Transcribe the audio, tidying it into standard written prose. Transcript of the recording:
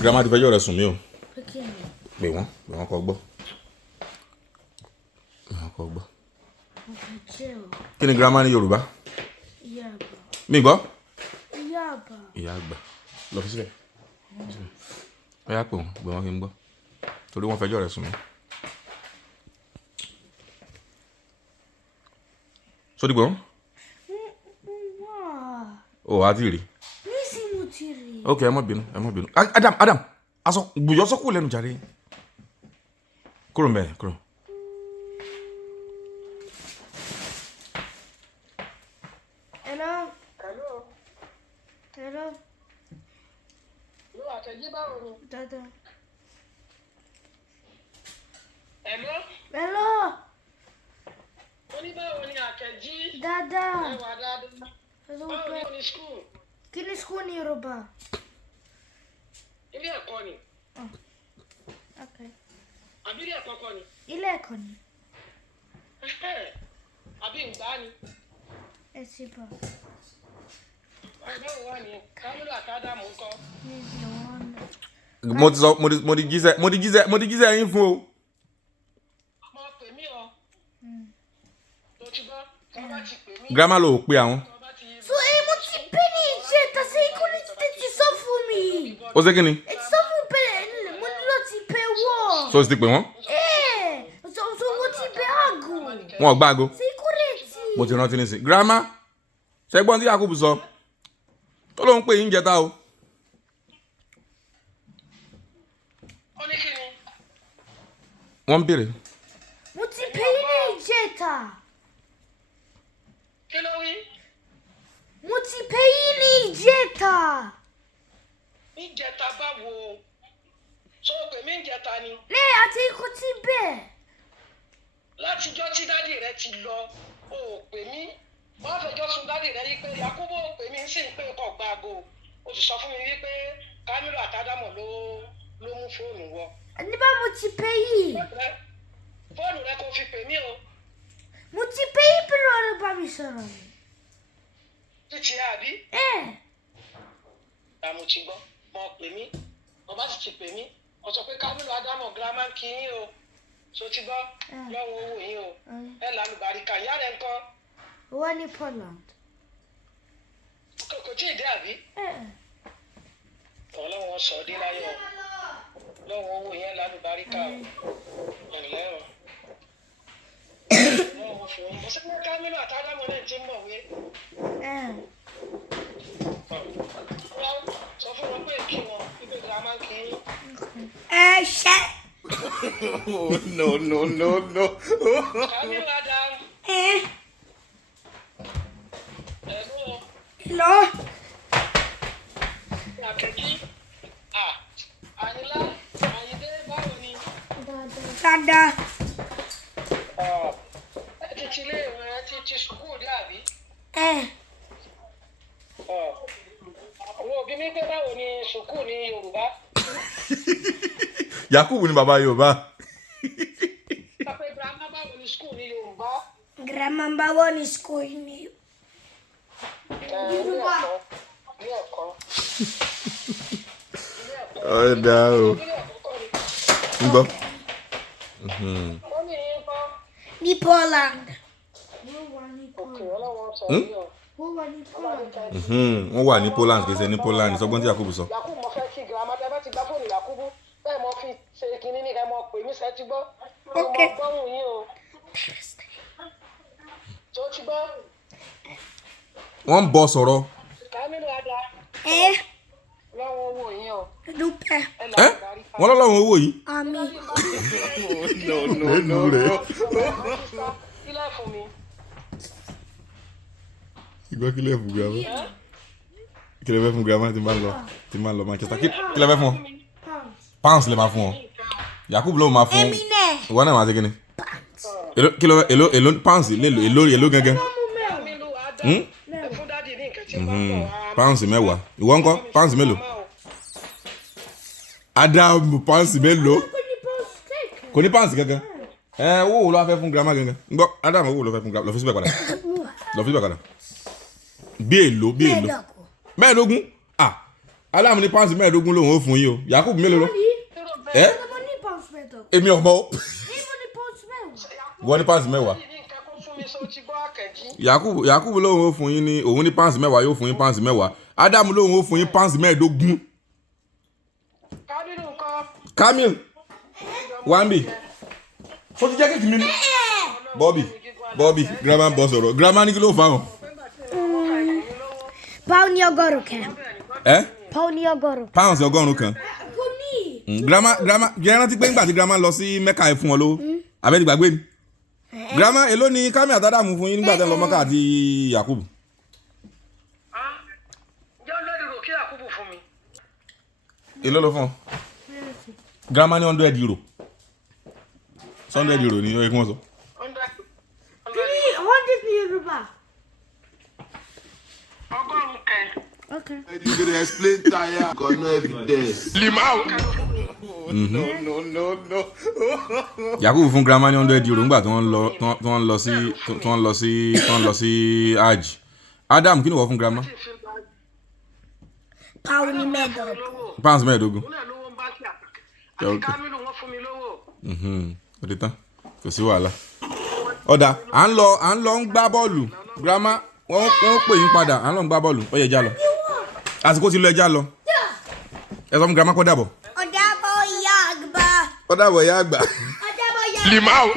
Grandma ti fẹ́ yọ̀ rẹ̀ sùn mí o. Pikin. Pè wọ́n kọ́ gbọ́. Wọ́n kọ́ gbọ́. Kí ni grandma ní Yorùbá? Ìyá àgbà. Mi gbọ́? Ìyá àgbà. Ìyá àgbà. Lọ fi síbẹ̀. Ó yá pè wọ́n, gbé wọn kí n gbọ́. Torí wọ́n fẹjọ́ rẹ̀ sùn mí. Sódì gbọ́? O wá ti rí. Nísìn mo ti rí. Ok, ẹ má bínú. Adam, aṣọ gbùyọ́ sọ́kù lẹ́nu jàre. Kúrò ń bẹ̀, kúrò. Hello. Yóò àtẹ̀jí báwo ni? Dada. Hello. Hello. Ó ní báwo ni àtẹ̀jí? Dada. Ẹwà dáadáa. Báwo ni school? Kí ni school ní Yorùbá? Ilé ẹ̀kọ́ ni. Okay. Àbí ilé ẹ̀kọ́ kọ́ ni? Ilé ẹ̀kọ́ ni. Àbí ìgbà ni? Ẹ ti bọ̀. Báwo wà ní Kámúlù àtàdàmú kọ́? Mo ti sọ, mo ti jíṣẹ́ yín fún o. Mo pè mí o. Tó ti gbọ́, tó bá ti pè mí. Grandma ló pe àwọn. So mo ti pè ní ìjẹta sí ikú ní ti sọ fún mi. Ó ṣe kí ni? Ẹ ti sọ fún mi mo ní lọ ti pè wọ́. So o ti pè wọ́n? So mo ti pè àgò. Wọn ò gbá aago. Security. Mo ti rántí nísìn. Grandma, ṣẹ́gbọ́n tí Yakubu sọ. Tó ló ń pè yín jẹta o. Ó ní kí ni? Wọ́n ń bèrè. Mo ti pè ní ìjẹta. Kí ló wí? Mo ti pè ní ìjẹta. Ìjẹta báwo? So pè mí ìjẹta ni. Lé àti ikú ti bẹ̀. Látijọ́ tí dádì rẹ ti lọ, o ò pè mí. Wọ́n fẹjọ́ sun dádì rẹ yí pé Yakubu ò pè mí sí pé kò gba aago. O sì sọ fún mi wípé Kámílù àtàdámọ̀ ló mú fóònù wọ. Nígbà mo ti pè yìí. Fóònù rẹ kò fi pè mí o. Mo ti pè yìí bí lọ́rọ̀ bá mi sọ̀rọ̀ mi. Títí àbí? Àmọ́ ti gbọ́, mo pè mí. Mo bá sì ti pè mí. Mo sọ pé Kámílù àdámọ̀ girama kí yín o. So ti gbọ́, lọ́wọ́ owó yín o. Ẹ lálùbáríkà, ìyá rẹ̀ ńkọ́? Wọ́n ní Poland. Kò tí ì dé àbí? Ọlọ́run sọ dé láyọ̀. Lọ́wọ́ owó yẹn lálùbáríkà o. Ẹ̀lẹ́ o. Lọ́wọ́ fún un. Mo sọ pé Kámílù àtàdámọ̀ náà ti ń mọ̀wé. Sọ fún wọn pé kí wọn wípé girama kí yín. Ṣe. No. Kámílù Adam. Lọ. Àkẹ́jí. Àyìnlá. Àyìndé báwo ni? Dada. Ẹ ti ti ilé ìwé ẹ ti sùkúù dé àbí? Àwọn òbí mi pé báwo ni sùkúù ní Yorùbá? Yakubu ni bàbá Yorùbá. Pàpẹ́ girama báwo ni sùkúù ní Yorùbá? Grandma báwo ni school ni? Yorùbá. Ilé ẹ̀kọ́. Ọ̀dà o. Ń gbọ́. Ó ní yín kọ́. Ní Poland. Òkè ọlọ́wọ́ sọ yìí o. Wọ́n wà ní Poland. Wọ́n wà ní Poland kì í ṣe ní Poland sọgbọ́n tí Yakubu sọ. Yakubu mo fẹ́ kí girama tẹ́ bá ti gbá fóònù Yakubu bẹ́ẹ̀ mo fi ṣe kinní ní ká mọ̀ pé mi ṣe ti gbọ́. Mo gbọ́hùn yín o. Tó ti gbọ́. Wọ́n ń bọ̀ sọ̀rọ̀. Kámílù Ada. Lọ́wọ́ owó yín o. Dúpẹ́. Wọ́n lọ́lọ́run owó yìí. Àmín. No. Kílẹ̀ fún mi. Ìgbọ́ kílẹ̀ fún grandma. Kílẹ̀ fẹ́ fún grandma tí máa ń lọ Manchester. Kílẹ̀ fẹ́ fún ọ? Pounds lè máa fún ọ. Yakubu ló máa fún ọ. Ìwọ náà máa ṣe kíni? Èló pounds èló gángan? Kámílù Ada. Ẹ fún dádì ní nǹkan tí ó bá bọ̀ wá. Pounds mẹ́wàá. Ìwọ ńkọ́? Pounds mélòó? Adam pounds mélòó? Kò ní pounds gángan. Owó wo ló wá fẹ́ fún grandma gángan? Gbọ́ Adam owó ló fẹ́ fún grandma. Lọ fi síbẹ̀ padà. Bí èlò. Mẹ́ẹ̀ẹ́dógún. Ádámù ní pounds mẹ́ẹ̀ẹ́dógún lòun ó fún yín o Yakub mélòó ló ẹ́ èmi ọmọ o wọ́n ní pounds mẹ́wàá Yakub lòun ó fún yín ní òun ní pounds mẹ́wàá yóò fún yín pounds mẹ́wàá Ádámù lòun ó fún yín pounds mẹ́ẹ̀ẹ́dógún. Kamil Wambi ó ti jẹ́ kéèkì mi ní. Bobby grandma bọ́ sọ̀rọ̀ grandma ní kí ló fà wọ́n. Pound ọgọ́rùn kan. Pound ọgọ́rùn. Pounds ọgọ́rùn kan. Grandma rántí pé ńgbà tí grandma lọ sí Mẹ́kà ẹ̀ fún ọ lówó àbẹ́ ti gbàgbé ni. Grandma èló ni Kamil àti Ádámù fún yín nígbà tí ẹ lọ Mẹ́kà àti Yakub. Èló ló fún ọ. Grandma ní €100. €100 ni ó yẹ kí wọ́n sọ. What is the Yoruba? Okay. You can explain tire, got no evidence. Limau. No. Yakub fún grandma ní €100 nígbà tí wọ́n lọ sí hajj. Adam kí ni wọ́n fún grandma? Pounds mẹ́ẹ̀ẹ́dógún. Ó ti tán kò sí wàhálà. Ọ̀dà à ń lọ ń gbá bọ́ọ̀lù grandma wọ́n pè yín padà à ń lọ ń gbá bọ́ọ̀lù ó yẹ ẹja lọ àsìkò ti lọ ẹja lọ ẹ sọ fún grandma kó dàbọ̀. Ó dàbọ̀ ìyá àgbà. Ó dàbọ̀ ìyá àgbà. Ó dàbọ̀ ìyá àgbà. Limau.